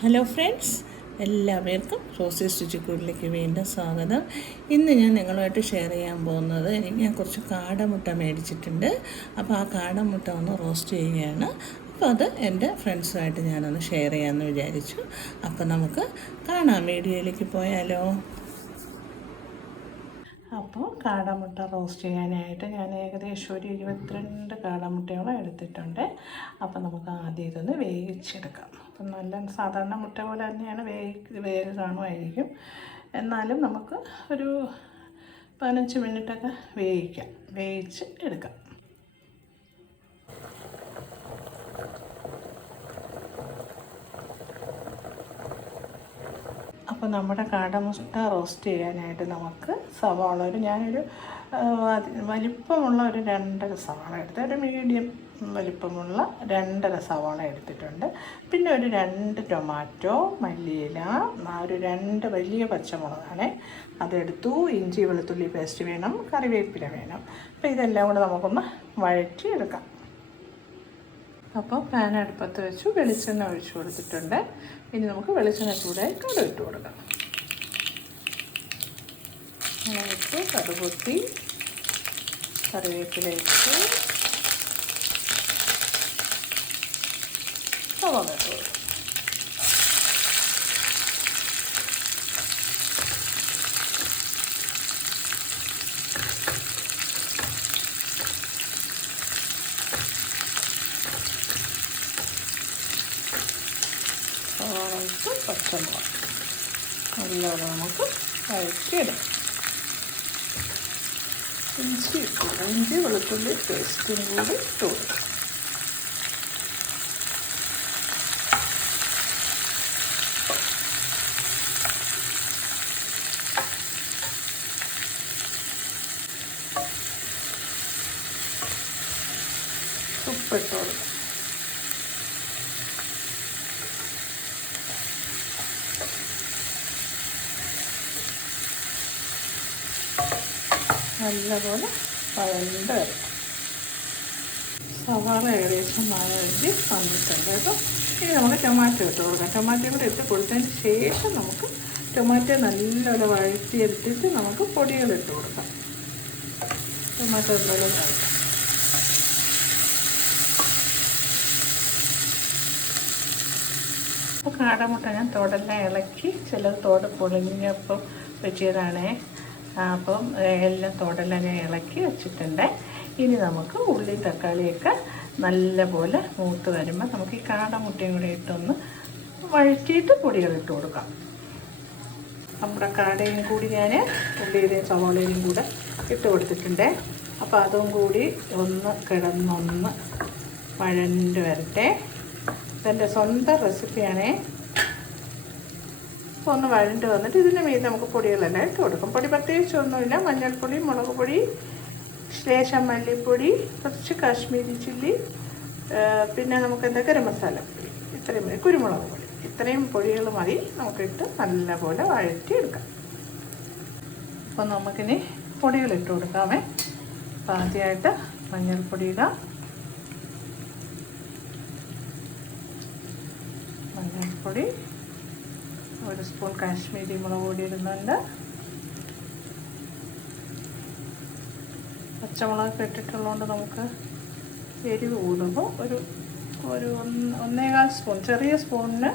Hello friends, എല്ലാവർക്കും റോസീസ് രുചിക്കൂടിലേക്ക് വീണ്ടും സ്വാഗതം. ഇന്ന് ഞാൻ നിങ്ങളുമായിട്ട് ഷെയർ ചെയ്യാൻ പോകുന്നത്, ഞാൻ കുറച്ച് കാടമുട്ട മേടിച്ചിട്ടുണ്ട്. അപ്പോൾ ആ കാടമുട്ട ഒന്ന് റോസ്റ്റ് ചെയ്യുകയാണ്. അപ്പോൾ അത് എൻ്റെ ഫ്രണ്ട്സുമായിട്ട് ഞാനൊന്ന് ഷെയർ ചെയ്യാമെന്ന് വിചാരിച്ചു. അപ്പോൾ നമുക്ക് കാണാം, വീഡിയോയിലേക്ക് പോയാലോ. അപ്പോൾ കാടമുട്ട റോസ്റ്റ് ചെയ്യാനായിട്ട് ഞാൻ ഏകദേശം ഒരു 22 കാടമുട്ടയോളം എടുത്തിട്ടുണ്ട്. അപ്പോൾ നമുക്ക് ആദ്യം ഇതൊന്ന് വേവിച്ചെടുക്കാം. അപ്പം നല്ല സാധാരണ മുട്ട പോലെ തന്നെയാണ് വേഗ് കാണുമായിരിക്കും. എന്നാലും നമുക്ക് ഒരു 15 മിനിറ്റൊക്കെ വേവിച്ച് എടുക്കാം. അപ്പോൾ നമ്മുടെ കാടമുട്ട റോസ്റ്റ് ചെയ്യാനായിട്ട് നമുക്ക് സവാള ഞാനൊരു വലിപ്പമുള്ള ഒരു 2.5 സവാള എടുത്ത്, ഒരു മീഡിയം വലിപ്പമുള്ള 2.5 സവാള എടുത്തിട്ടുണ്ട്. പിന്നെ ഒരു 2 ടൊമാറ്റോ, മല്ലിയില, ഒരു 2 വലിയ പച്ചമുളകാണ് അതെടുത്തു. ഇഞ്ചി വെളുത്തുള്ളി പേസ്റ്റ് വേണം, കറിവേപ്പില വേണം. അപ്പോൾ ഇതെല്ലാം കൂടെ നമുക്കൊന്ന് വഴറ്റി എടുക്കാം. അപ്പോൾ പാൻ അടുപ്പത്ത് വെച്ചു, വെളിച്ചെണ്ണ ഒഴിച്ചു കൊടുത്തിട്ടുണ്ട്. ഇനി നമുക്ക് വെളിച്ചെണ്ണ ചൂടായി കടുക് ഇട്ട് കൊടുക്കാം. ഇട്ട് കടുക് പൊട്ടി, കറിവേപ്പില ഇട്ട് സവാള ഇട്ട് കൊടുക്കാം. പച്ചമുളക് നല്ലോണം നമുക്ക് വഴറ്റിയിടാം. ഇഞ്ചി വെളുത്തുള്ളി പേസ്റ്റും കൂടി ഇട്ട് കൊടുക്കാം. ഉപ്പിട്ട് കൊടുക്കാം. നല്ലപോലെ വഴണ്ട് വരും. സവാള ഏകദേശം വഴണ്ടി വന്നിട്ടുണ്ട് കേട്ടോ. ഇനി നമുക്ക് ടൊമാറ്റോ ഇട്ട് കൊടുക്കാം. ടൊമാറ്റോ കൂടെ ഇട്ട് കൊടുത്തതിന് ശേഷം നമുക്ക് ടൊമാറ്റോ നല്ലപോലെ വഴറ്റിയെടുത്തിട്ട് നമുക്ക് പൊടികളിട്ട് കൊടുക്കാം. ടൊമാറ്റോ നല്ലപോലെ വഴറ്റാം. അപ്പോൾ കാടമുട്ട ഞാൻ തോടെല്ലാം ഇളക്കി, ചിലത് തോട് പൊളിഞ്ഞപ്പം വെച്ചതാണേ. അപ്പം എല്ലാം തോടെല്ലാം ഞാൻ ഇളക്കി വെച്ചിട്ടുണ്ട്. ഇനി നമുക്ക് ഉള്ളി തക്കാളിയൊക്കെ നല്ലപോലെ മൂത്ത് വരുമ്പോൾ നമുക്ക് ഈ കാടമുട്ടയും കൂടി ഇട്ടൊന്ന് വഴറ്റിയിട്ട് പൊടികളിട്ട് കൊടുക്കാം. നമ്മുടെ കാടയും കൂടി ഞാൻ ഉള്ളിയുടെയും സവാളയും കൂടെ ഇട്ട് കൊടുത്തിട്ടുണ്ട്. അപ്പോൾ അതും കൂടി ഒന്ന് കിടന്നൊന്ന് വഴണ്ട് വരട്ടെ. ഇതെൻ്റെ സ്വന്തം റെസിപ്പിയാണേ. അപ്പോൾ ഒന്ന് വഴണ്ട് വന്നിട്ട് ഇതിന് മീതെ നമുക്ക് പൊടികളെല്ലാം ഇട്ട് കൊടുക്കും. പൊടി പ്രത്യേകിച്ചൊന്നുമില്ല. മഞ്ഞൾപ്പൊടി, മുളക് പൊടി, ലേശം മല്ലിപ്പൊടി, കുറച്ച് കാശ്മീരി ചില്ലി, പിന്നെ നമുക്ക് ഗരം മസാലപ്പൊടി, ഇത്രയും മതി, കുരുമുളക് പൊടി, ഇത്രയും പൊടികൾ മതി. നമുക്കിട്ട് നല്ലപോലെ വഴറ്റിയെടുക്കാം. അപ്പോൾ നമുക്കിനി പൊടികളിട്ട് കൊടുക്കാമേ. അപ്പോൾ ആദ്യമായിട്ട് മഞ്ഞൾപ്പൊടി ഇടാം. മഞ്ഞൾപ്പൊടി, 1 സ്പൂൺ കാശ്മീരി മുളക് പൊടി ഇടുന്നുണ്ട്. പച്ചമുളകൊക്കെ ഇട്ടിട്ടുള്ളതുകൊണ്ട് നമുക്ക് എരിവ് കൂടുമ്പോൾ ഒരു 1.25 സ്പൂൺ, ചെറിയ സ്പൂണിന്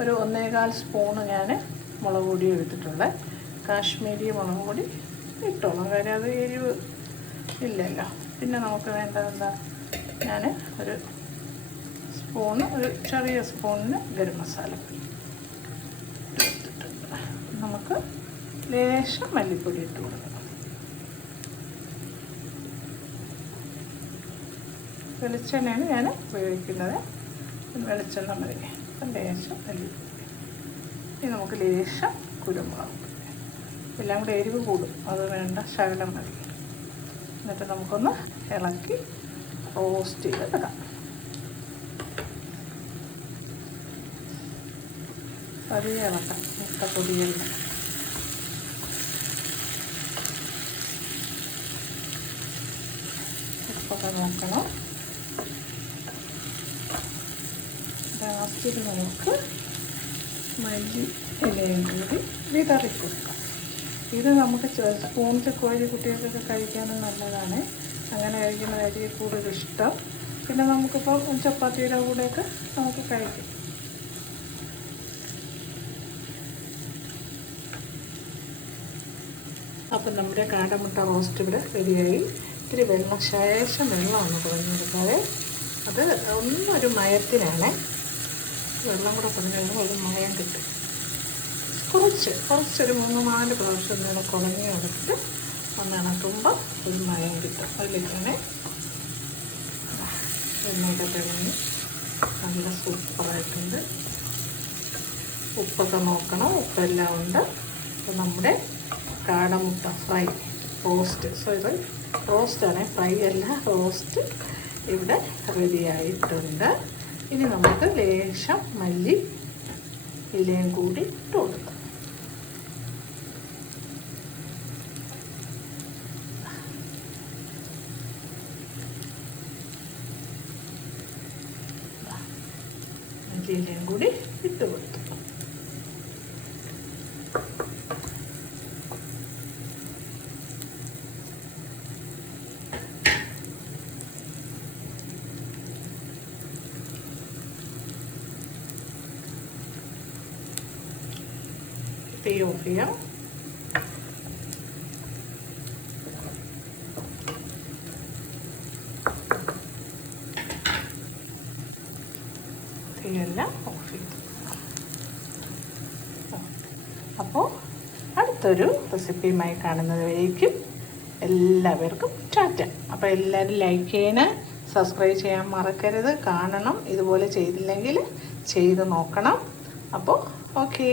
ഒരു 1.25 സ്പൂണ് ഞാൻ മുളക് പൊടി എടുത്തിട്ടുള്ളത്. കാശ്മീരി മുളക് പൊടി ഇട്ടോളാം, കാര്യം അത് എരിവ് ഇല്ലല്ലോ. പിന്നെ നമുക്ക് വേണ്ടതെന്താ, ഞാൻ ഒരു ചെറിയ സ്പൂണിന് ഗരം മസാലപ്പൊടി എടുത്തിട്ടുണ്ട്. നമുക്ക് ലേശം മല്ലിപ്പൊടി ഇട്ട് കൊടുക്കണം. വെളിച്ചെണ്ണയാണ് ഞാൻ ഉപയോഗിക്കുന്നത്. വെളിച്ചെണ്ണ മതി. ലേശം മല്ലിപ്പൊടി, ഇനി നമുക്ക് ലേശം കുരുമുളക് പൊടി. എല്ലാം കൂടെ എരിവ് കൂടും, അത് വേണ്ട, ശകലം മതി. എന്നിട്ട് നമുക്കൊന്ന് ഇളക്കി റോസ്റ്റ് ചെയ്തെടുക്കാം. പതിയെ ഇളക്കാം മുട്ടപ്പൊടിയെല്ലാം. ഉപ്പൊക്കെ നോക്കണം. ലാസ്റ്റിൽ നമുക്ക് മല്ലി ഇലയും കൂടി വിതറി കൊടുക്കാം. ഇത് നമുക്ക് സ്പൂണിൽ കോഴി കുട്ടികൾക്കൊക്കെ കഴിക്കാനും നല്ലതാണ്. അങ്ങനെ കഴിക്കുന്നതായിരിക്കും കൂടുതൽ ഇഷ്ടം. പിന്നെ നമുക്കിപ്പോൾ ചപ്പാത്തിയുടെ കൂടെയൊക്കെ നമുക്ക് കഴിക്കാം. അപ്പം നമ്മുടെ കാടമുട്ട റോസ്റ്റ് ഇവിടെ റെഡിയായി. ഇത്തിരി ശേഷം വെള്ളമാണ് കുറഞ്ഞെടുക്കാതെ. അത് ഒന്നൊരു മയത്തിനാണ്. വെള്ളം കൂടെ കുറഞ്ഞു കഴിഞ്ഞാൽ ഒരു മയം കിട്ടും. കുറച്ചൊരു 3-4 പ്രാവശ്യം ഒന്ന് കുഴഞ്ഞ് എടുത്തിട്ട് ഒന്ന് ഇണക്കുമ്പോൾ ഒരു മയം കിട്ടും. അതിലേക്കാണ് എണ്ണയൊക്കെ തെളിഞ്ഞ് നല്ല സൂപ്പറായിട്ടുണ്ട്. ഉപ്പൊക്കെ നോക്കണം, ഉപ്പെല്ലാം ഉണ്ട്. അപ്പോൾ നമ്മുടെ കാടമുട്ട ഫ്രൈ ഇത് റോസ്റ്റാണ്, ഫ്രൈ അല്ല, റോസ്റ്റ് ഇവിടെ റെഡിയായിട്ടുണ്ട്. ഇനി നമുക്ക് ലേശം മല്ലി ഇലയും കൂടി ഇട്ട് കൊടുക്കാം. മല്ലി ഇലയും കൂടി ഇട്ട് കൊടുത്തു. തീ ഓഫ് ചെയ്യാം. തീയെല്ലാം ഓഫ് ചെയ്തു. അപ്പോൾ അടുത്തൊരു റെസിപ്പിയുമായി കാണുന്നതുവരേക്കും എല്ലാവർക്കും ടാറ്റ. അപ്പോൾ എല്ലാവരും ലൈക്ക് ചെയ്യണം, സബ്സ്ക്രൈബ് ചെയ്യാൻ മറക്കരുത്. കാണണം, ഇതുപോലെ ചെയ്തില്ലെങ്കിൽ ചെയ്ത് നോക്കണം. അപ്പോൾ ഓക്കേ.